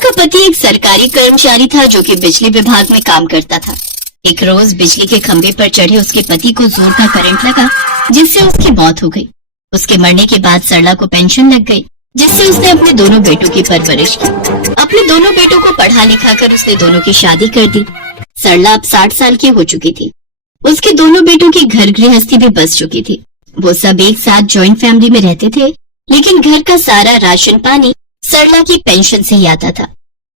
का पति एक सरकारी कर्मचारी था जो कि बिजली विभाग में काम करता था। एक रोज बिजली के खंभे पर चढ़े उसके पति को जोर का करंट लगा, जिससे उसकी मौत हो गई। उसके मरने के बाद सरला को पेंशन लग गई, जिससे उसने अपने दोनों बेटों की परवरिश की। अपने दोनों बेटों को पढ़ा लिखा कर उसने दोनों की शादी कर दी। सरला अब 60 साल की हो चुकी थी। उसके दोनों बेटों की घर गृहस्थी भी बस चुकी थी। वो सब एक साथ जॉइंट फैमिली में रहते थे, लेकिन घर का सारा राशन पानी सरला की पेंशन से ही आता था।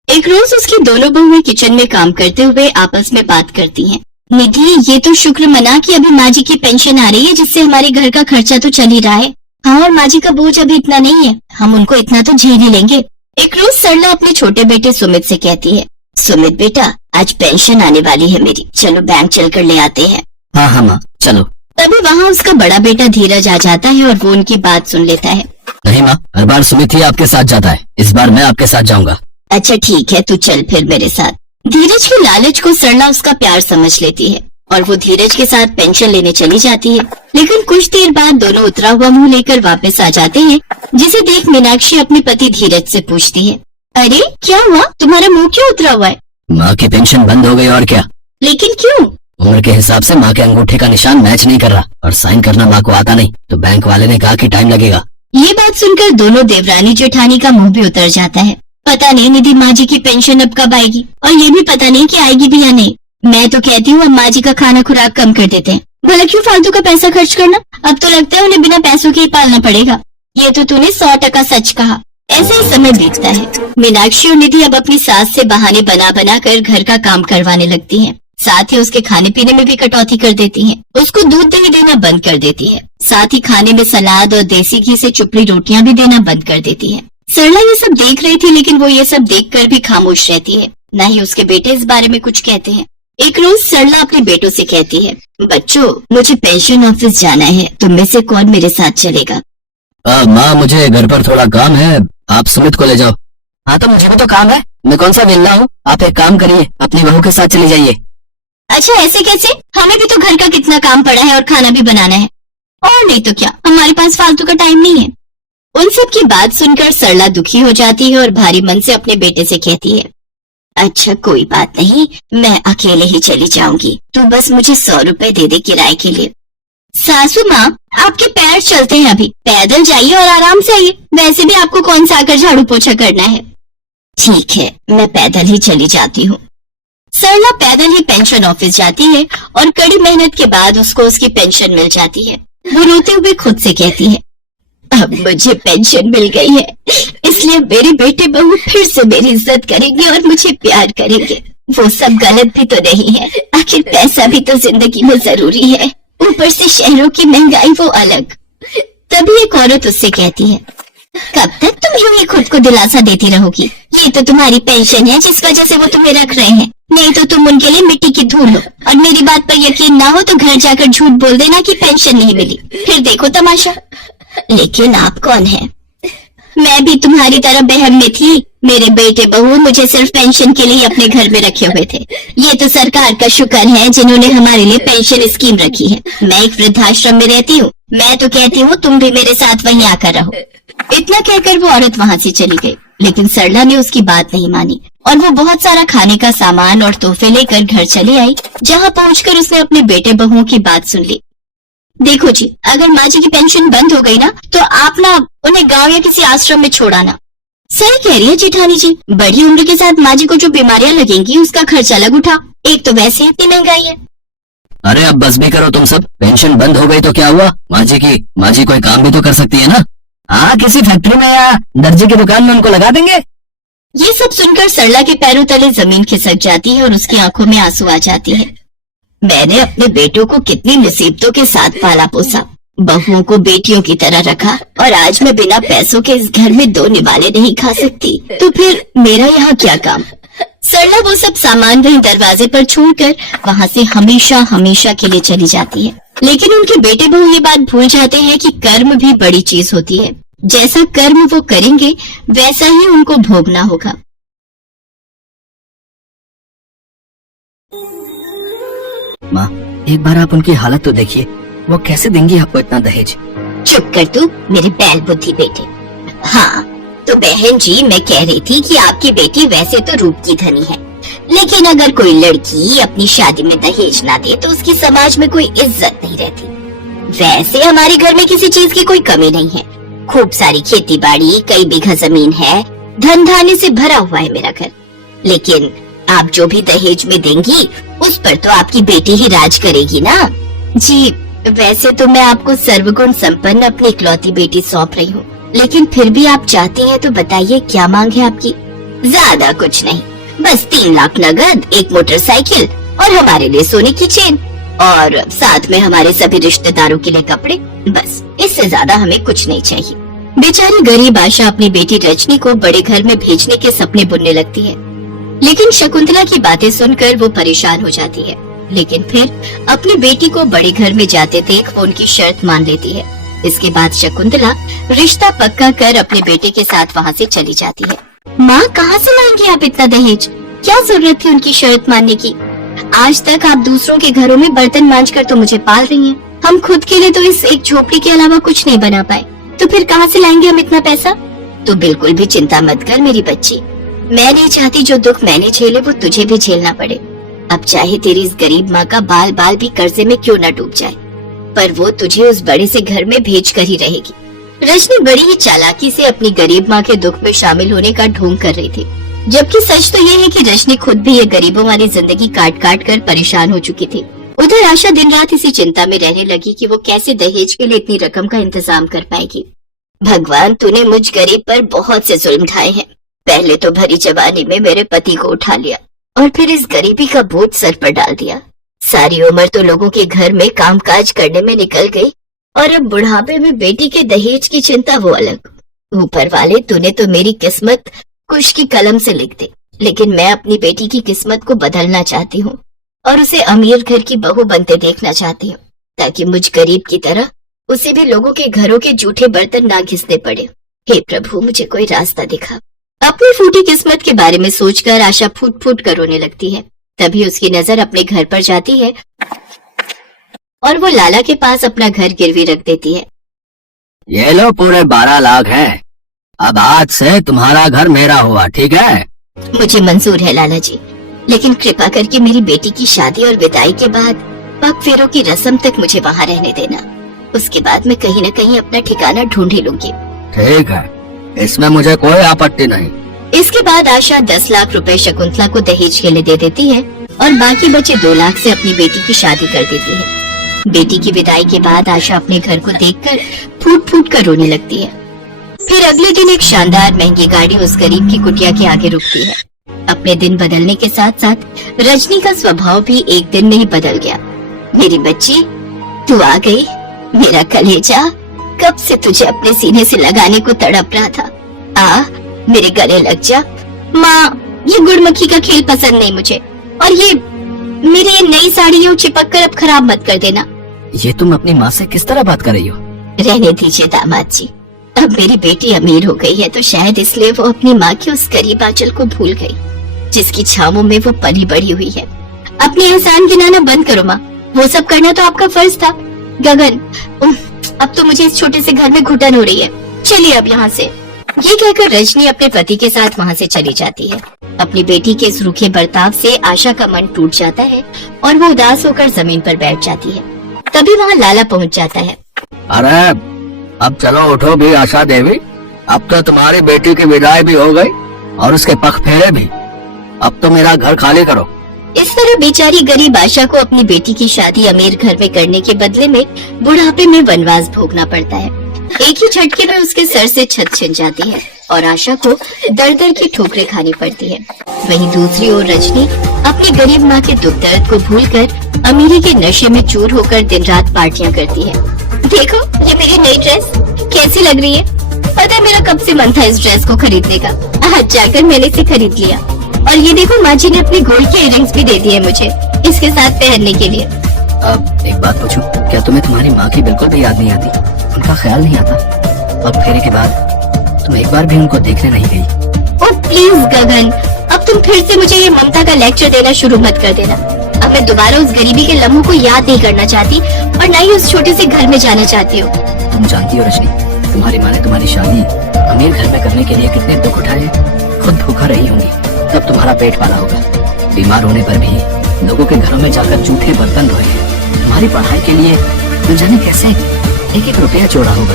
एक रोज उसकी दोनों बहुएं किचन में काम करते हुए आपस में बात करती हैं। निधि, ये तो शुक्र मना कि अभी माँ जी की पेंशन आ रही है, जिससे हमारे घर का खर्चा तो चल ही रहा है। हाँ, और माँ जी का बोझ अभी इतना नहीं है, हम उनको इतना तो झेल ही लेंगे। एक रोज सरला अपने छोटे बेटे सुमित से कहती है, सुमित बेटा, आज पेंशन आने वाली है मेरी, चलो बैंक चलकर ले आते हैं। हाँ हाँ माँ, चलो। तभी वहाँ उसका बड़ा बेटा धीरज आ जाता है और वो उनकी बात सुन लेता है। नहीं माँ, हर बार सुमित ही आपके साथ जाता है, इस बार मैं आपके साथ जाऊंगा। अच्छा ठीक है, तू चल फिर मेरे साथ। धीरज की लालच को सरला उसका प्यार समझ लेती है और वो धीरज के साथ पेंशन लेने चली जाती है। लेकिन कुछ देर बाद दोनों उतरा हुआ मुंह लेकर वापस आ जाते हैं, जिसे देख मीनाक्षी अपने पति धीरज से पूछती है, अरे क्या हुआ, तुम्हारा मुंह क्यों उतरा हुआ है? माँ की पेंशन बंद हो गई और क्या। लेकिन क्यों? उम्र के हिसाब से माँ के अंगूठे का निशान मैच नहीं कर रहा और साइन करना माँ को आता नहीं, तो बैंक वाले ने कहा कि टाइम लगेगा। ये बात सुनकर दोनों देवरानी जेठानी का मुंह भी उतर जाता है। पता नहीं निधि माँ जी की पेंशन अब कब आएगी, और ये भी पता नहीं कि आएगी भी या नहीं। मैं तो कहती हूँ अब माँ जी का खाना खुराक कम कर देते हैं, भला क्यों फालतू का पैसा खर्च करना। अब तो लगता है उन्हें बिना पैसों के ही पालना पड़ेगा। ये तो तूने 100% सच कहा। ऐसे ही समय बीतता है। मीनाक्षी और निधि अब अपनी सास से बहाने बना बना कर घर का काम करवाने लगती हैं। साथ ही उसके खाने पीने में भी कटौती कर देती हैं। उसको दूध दही देना बंद कर देती है। साथ ही खाने में सलाद और देसी घी से चुपड़ी रोटियां भी देना बंद कर देती है। सरला ये सब देख रही थी, लेकिन वो ये सब देखकर भी खामोश रहती है। न ही उसके बेटे इस बारे में कुछ कहते हैं। एक रोज सरला अपने बेटों से कहती है, बच्चों, मुझे पेंशन ऑफिस जाना है, तुम में से कौन मेरे साथ चलेगा? माँ, मुझे घर पर थोड़ा काम है, आप सुमित को ले जाओ। हाँ, तो मुझे भी तो काम है, मैं कौन सा वेल्ला हूँ। आप एक काम करिए, अपनी बहू के साथ चली जाइए। अच्छा, ऐसे कैसे? हमें भी तो घर का कितना काम पड़ा है और खाना भी बनाना है। और नहीं तो क्या, हमारे पास फालतू का टाइम नहीं है। उन सब की बात सुनकर सरला दुखी हो जाती है और भारी मन से अपने बेटे से कहती है, अच्छा कोई बात नहीं, मैं अकेले ही चली जाऊंगी, तू बस मुझे 100 रुपए दे दे किराए के लिए। सासू माँ, आपके पैर चलते हैं, अभी पैदल जाइए और आराम से आइए। वैसे भी आपको कौन सा आकर झाड़ू पोछा करना है। ठीक है, मैं पैदल ही चली जाती हूँ। सरला पैदल ही पेंशन ऑफिस जाती है और कड़ी मेहनत के बाद उसको उसकी पेंशन मिल जाती है। वो रोते हुए खुद से कहती है, अब मुझे पेंशन मिल गई है, इसलिए मेरे बेटे बहू फिर से मेरी इज्जत करेंगे और मुझे प्यार करेंगे। वो सब गलत भी तो नहीं है, आखिर पैसा भी तो जिंदगी में जरूरी है, ऊपर से शहरों की महंगाई वो अलग। तभी एक औरत उससे कहती है, कब तक तुम यूं ही खुद को दिलासा देती रहोगी? ये तो तुम्हारी पेंशन है जिस वजह से वो तुम्हें रख रहे हैं, नहीं तो तुम उनके लिए मिट्टी की धूल हो। और मेरी बात पर यकीन ना हो तो घर जाकर झूठ बोल देना कि पेंशन नहीं मिली, फिर देखो तमाशा। लेकिन आप कौन हैं? मैं भी तुम्हारी तरह बहम में थी। मेरे बेटे बहू मुझे सिर्फ पेंशन के लिए अपने घर में रखे हुए थे। ये तो सरकार का शुक्र है जिन्होंने हमारे लिए पेंशन स्कीम रखी है। मैं एक वृद्धाश्रम में रहती हूँ, मैं तो कहती हूँ तुम भी मेरे साथ वहीं आकर रहो। इतना कहकर वो औरत वहाँ से चली गई, लेकिन सरला ने उसकी बात नहीं मानी और वो बहुत सारा खाने का सामान और तोहफे लेकर घर चली आई, जहाँ पहुंचकर उसने अपने बेटे बहुओं की बात सुन ली। देखो जी, अगर माँ जी की पेंशन बंद हो गई ना, तो आप ना उन्हें गांव या किसी आश्रम में छोड़ आना। सही कह रही है जेठानी जी, बड़ी उम्र के साथ माँ जी को जो बीमारियां लगेंगी उसका खर्चा अलग उठा, एक तो वैसे इतनी महंगाई है। अरे अब बस भी करो तुम सब, पेंशन बंद हो गई तो क्या हुआ, माँ जी कोई काम भी तो कर सकती है ना। हाँ, किसी फैक्ट्री में या दर्जी की दुकान में उनको लगा देंगे। ये सब सुनकर सरला के पैरों तले जमीन खिसक जाती है और उसकी आंखों में आंसू आ जाती है। मैंने अपने बेटों को कितनी मुसीबतों के साथ पाला पोसा, बहुओं को बेटियों की तरह रखा, और आज मैं बिना पैसों के इस घर में 2 निवाले नहीं खा सकती, तो फिर मेरा यहाँ क्या काम। सरला वो सब सामान वहीं दरवाजे पर छोड़कर वहाँ से हमेशा हमेशा के लिए चली जाती है। लेकिन उनके बेटे बहू ये बात भूल जाते हैं कि कर्म भी बड़ी चीज होती है। जैसा कर्म वो करेंगे वैसा ही उनको भोगना होगा। माँ, एक बार आप उनकी हालत तो देखिए, वो कैसे देंगी आपको इतना दहेज। चुप कर तू मेरे बैल बुद्धि बेटे। हाँ, तो बहन जी, मैं कह रही थी कि आपकी बेटी वैसे तो रूप की धनी है, लेकिन अगर कोई लड़की अपनी शादी में दहेज ना दे तो उसकी समाज में कोई इज्जत नहीं रहती। वैसे हमारे घर में किसी चीज की कोई कमी नहीं है, खूब सारी खेती बाड़ी, कई बीघा जमीन है, धन धान्य से भरा हुआ है मेरा घर। लेकिन आप जो भी दहेज में देंगी उस पर तो आपकी बेटी ही राज करेगी ना। जी, वैसे तो मैं आपको सर्वगुण संपन्न अपनी इकलौती बेटी सौंप रही हूँ, लेकिन फिर भी आप चाहती हैं तो बताइए क्या मांग है आपकी। ज्यादा कुछ नहीं, बस 3 लाख नगद, 1 मोटरसाइकिल और हमारे लिए सोने की चेन, और साथ में हमारे सभी रिश्तेदारों के लिए कपड़े। बस, इससे ज्यादा हमें कुछ नहीं चाहिए। बेचारी गरीब आशा अपनी बेटी रजनी को बड़े घर में भेजने के सपने बुनने लगती है, लेकिन शकुंतला की बातें सुनकर वो परेशान हो जाती है। लेकिन फिर अपनी बेटी को बड़े घर में जाते देख वो उनकी शर्त मान लेती है। इसके बाद शकुंतला रिश्ता पक्का कर अपने बेटे के साथ वहाँ से चली जाती है। माँ, कहाँ से लाएंगे आप इतना दहेज? क्या जरूरत थी उनकी शर्त मानने की? आज तक आप दूसरों के घरों में बर्तन मांजकर तो मुझे पाल रही हैं। हम खुद के लिए तो इस एक झोपड़ी के अलावा कुछ नहीं बना पाए, तो फिर कहाँ से लाएंगे हम इतना पैसा? तो बिल्कुल भी चिंता मत कर मेरी बच्ची, मैं नहीं चाहती जो दुख मैंने झेले वो तुझे भी झेलना पड़े। अब चाहे तेरी इस गरीब माँ का बाल बाल भी कर्जे में क्यों न डूब जाए, पर वो तुझे उस बड़े से घर में भेज कर ही रहेगी। रजनी बड़ी ही चालाकी से अपनी गरीब माँ के दुख में शामिल होने का ढोंग कर रही थी, जबकि सच तो ये है कि रजनी खुद भी ये गरीबों वाली जिंदगी काट काट कर परेशान हो चुकी थी। उधर आशा दिन रात इसी चिंता में रहने लगी कि वो कैसे दहेज के लिए इतनी रकम का इंतजाम कर पाएगी। भगवान, तूने मुझ गरीब पर बहुत से जुल्म ढाए हैं। पहले तो भरी जवानी में मेरे पति को उठा लिया और फिर इस गरीबी का बोझ सर पर डाल दिया। सारी उम्र तो लोगों के घर में कामकाज करने में निकल गई और अब बुढ़ापे में बेटी के दहेज की चिंता वो अलग। ऊपर वाले, तूने तो मेरी किस्मत कुश की कलम से लिख दी, लेकिन मैं अपनी बेटी की किस्मत को बदलना चाहती हूँ और उसे अमीर घर की बहू बनते देखना चाहती हूँ, ताकि मुझ गरीब की तरह उसे भी लोगों के घरों के जूठे बर्तन ना घिसने पड़े। हे प्रभु, मुझे कोई रास्ता दिखा। अपनी फूटी किस्मत के बारे में सोचकर आशा फूट फूट कर रोने लगती है। तभी उसकी नजर अपने घर पर जाती है और वो लाला के पास अपना घर गिरवी रख देती है। ये लो पूरे 12 लाख हैं। अब आज से तुम्हारा घर मेरा हुआ, ठीक है? मुझे मंजूर है लाला जी, लेकिन कृपा करके मेरी बेटी की शादी और विदाई के बाद पग फेरों की रस्म तक मुझे वहाँ रहने देना। उसके बाद मैं कहीं न कहीं अपना ठिकाना ढूंढ ही लूंगी। ठीक है, इसमें मुझे कोई आपत्ति नहीं। इसके बाद आशा 10 लाख रुपए शकुंतला को दहेज के लिए दे देती है और बाकी बचे 2 लाख से अपनी बेटी की शादी कर देती है। बेटी की विदाई के बाद आशा अपने घर को देखकर फूट फूट कर रोने लगती है। फिर अगले दिन एक शानदार महंगी गाड़ी उस गरीब की कुटिया के आगे रुकती है। अपने दिन बदलने के साथ साथ रजनी का स्वभाव भी एक दिन में ही बदल गया। मेरी बच्ची, तू आ गई। मेरा कलेजा कब से तुझे अपने सीने से लगाने को तड़प रहा था। आ, मेरे गले लग जा। माँ, ये गुड़मक्खी का खेल पसंद नहीं मुझे, और ये मेरी ये नई साड़ी चिपक कर अब खराब मत कर देना। ये तुम अपनी माँ से किस तरह बात कर रही हो? रहने दीजिए दामाद जी, अब मेरी बेटी अमीर हो गई है तो शायद इसलिए वो अपनी माँ की उस गरीब आंचल को भूल गई, जिसकी छावों में वो पली बड़ी हुई है। अपने एहसान गिनाना बंद करो माँ, वो सब करना तो आपका फर्ज था। गगन, अब तो मुझे इस छोटे से घर में घुटन हो रही है, चलिए अब यहाँ से। ये कहकर रजनी अपने पति के साथ वहाँ से चली जाती है। अपनी बेटी के इस रूखे बर्ताव से आशा का मन टूट जाता है और वो उदास होकर जमीन पर बैठ जाती है। तभी वहाँ लाला पहुँच जाता है। अरे अब चलो उठो भी आशा देवी, अब तो तुम्हारी बेटी की विदाई भी हो गई और उसके पग फेरे भी। अब तो मेरा घर खाली करो। इस तरह बेचारी गरीब आशा को अपनी बेटी की शादी अमीर घर में करने के बदले में बुढ़ापे में वनवास भोगना पड़ता है। एक ही झटके में उसके सर से छत छिन जाती है और आशा को दर दर की ठोकरें खानी पड़ती है। वहीं दूसरी ओर रजनी अपनी गरीब माँ के दुख दर्द को भूलकर अमीरी के नशे में चूर होकर दिन रात पार्टियां करती है। देखो, ये मेरी नई ड्रेस कैसी लग रही है? पता है मेरा कब से मन था इस ड्रेस को खरीदने का, आज जाकर मैंने इसे खरीद लिया। और ये देखो, माँ जी ने अपने गोल्ड के इयररिंग्स भी दे दिए मुझे इसके साथ पहनने के लिए। अब एक बात पूछूं, क्या तुम्हें तुम्हारी माँ की बिल्कुल भी याद नहीं आती? उनका ख्याल नहीं आता? और फेरे के बाद तुम एक बार भी उनको देखने नहीं गई? ओह प्लीज गगन, अब तुम फिर से मुझे ये ममता का लेक्चर देना शुरू मत कर देना। अब मैं दोबारा उस गरीबी के लम्हों को याद नहीं करना चाहती और न ही उस छोटे से घर में जाना चाहती हूँ। तुम जानती हो रजनी, तुम्हारी माँ ने तुम्हारी शादी अमीर घर में करने के लिए कितने दुख उठाए, खुद भूखा रही होंगी, तब तुम्हारा पेट पाला होगा। बीमार होने पर भी लोगों के घरों में जाकर जूठे बर्तन धोए हैं। तुम्हारी पढ़ाई के लिए न जाने कैसे एक एक रुपया जोड़ा होगा,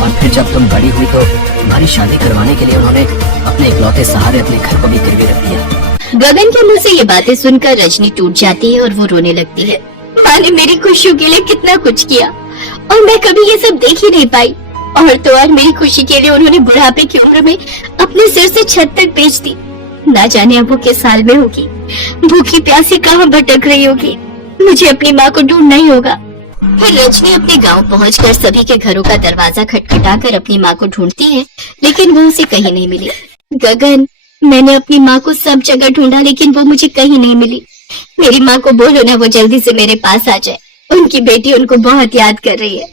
और फिर जब तुम बड़ी हुई तो तुम्हारी शादी करवाने के लिए उन्होंने अपने इकलौते सहारे अपने घर को भी गिरवी रख दिया। गगन के मुंह से ये बातें सुनकर रजनी टूट जाती है और वो रोने लगती है। माँ ने मेरी खुशियों के लिए कितना कुछ किया और मैं कभी ये सब देख ही नहीं पाई, और तो और मेरी खुशी के लिए उन्होंने बुढ़ापे की उम्र में अपने सिर से छत तक बेच दी। ना जाने अब वो किस हाल में होगी, भूखी प्यासी कहाँ भटक रही होगी। मुझे अपनी माँ को ढूंढना ही होगा। फिर रजनी अपने गांव पहुंचकर सभी के घरों का दरवाजा खटखटाकर अपनी माँ को ढूंढती है, लेकिन वो उसे कहीं नहीं मिली। गगन, मैंने अपनी माँ को सब जगह ढूंढा, लेकिन वो मुझे कहीं नहीं मिली। मेरी माँ को बोलो ना वो जल्दी से मेरे पास आ जाए। उनकी बेटी उनको बहुत याद कर रही है।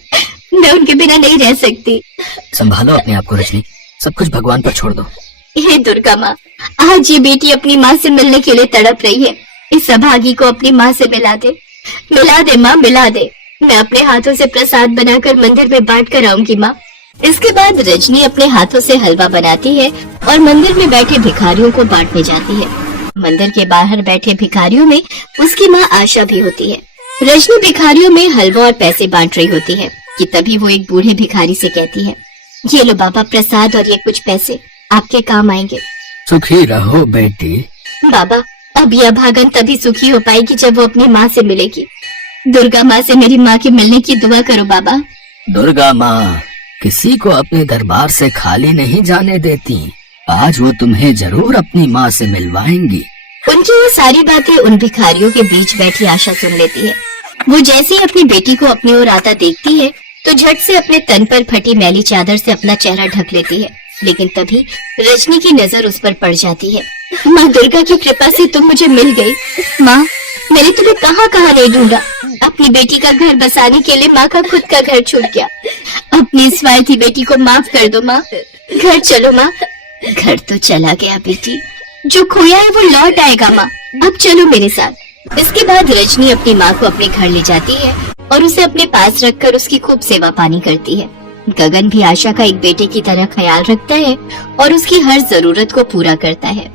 मैं उनके बिना नहीं रह सकती। संभालो अपने आप को रजनी, सब कुछ भगवान पर छोड़ दो। हे दुर्गा माँ, आज ये बेटी अपनी माँ से मिलने के लिए तड़प रही है। इस अभागी को अपनी माँ से मिला दे माँ, मिला दे। मैं अपने हाथों से प्रसाद बनाकर मंदिर में बांट कर आऊंगी माँ। इसके बाद रजनी अपने हाथों से हलवा बनाती है और मंदिर में बैठे भिखारियों को बांटने जाती है। मंदिर के बाहर बैठे भिखारियों में उसकी माँ आशा भी होती है। रजनी भिखारियों में हलवा और पैसे बांट रही होती है कि तभी वो एक बूढ़े भिखारी से कहती है, ये लो बाबा प्रसाद और ये कुछ पैसे आपके काम आएंगे। सुखी रहो बेटी। बाबा, अब यह भागन तभी सुखी हो पाएगी जब वो अपनी माँ से मिलेगी। दुर्गा माँ से मेरी माँ के मिलने की दुआ करो बाबा। दुर्गा माँ किसी को अपने दरबार से खाली नहीं जाने देती। आज वो तुम्हें जरूर अपनी माँ से मिलवाएंगी। उनकी ये सारी बातें उन भिखारियों के बीच बैठी आशा सुन लेती है। वो जैसे ही अपनी बेटी को अपनी ओर आता देखती है तो झट से अपने तन पर फटी मैली चादर से अपना चेहरा ढक लेती है, लेकिन तभी रजनी की नजर उस पर पड़ जाती है। माँ दुर्गा की कृपा से तुम मुझे मिल गई। माँ, मैंने तुम्हें कहाँ कहाँ नहीं ढूंढा। अपनी बेटी का घर बसाने के लिए माँ का खुद का घर छूट गया। अपनी स्वार्थी बेटी को माफ कर दो माँ। घर चलो माँ। घर तो चला गया बेटी, जो खोया है वो लौट आएगा माँ। अब चलो मेरे साथ। इसके बाद रजनी अपनी माँ को अपने घर ले जाती है और उसे अपने पास रखकर उसकी खूब सेवा पानी करती है। गगन भी आशा का एक बेटे की तरह ख्याल रखता है और उसकी हर जरूरत को पूरा करता है।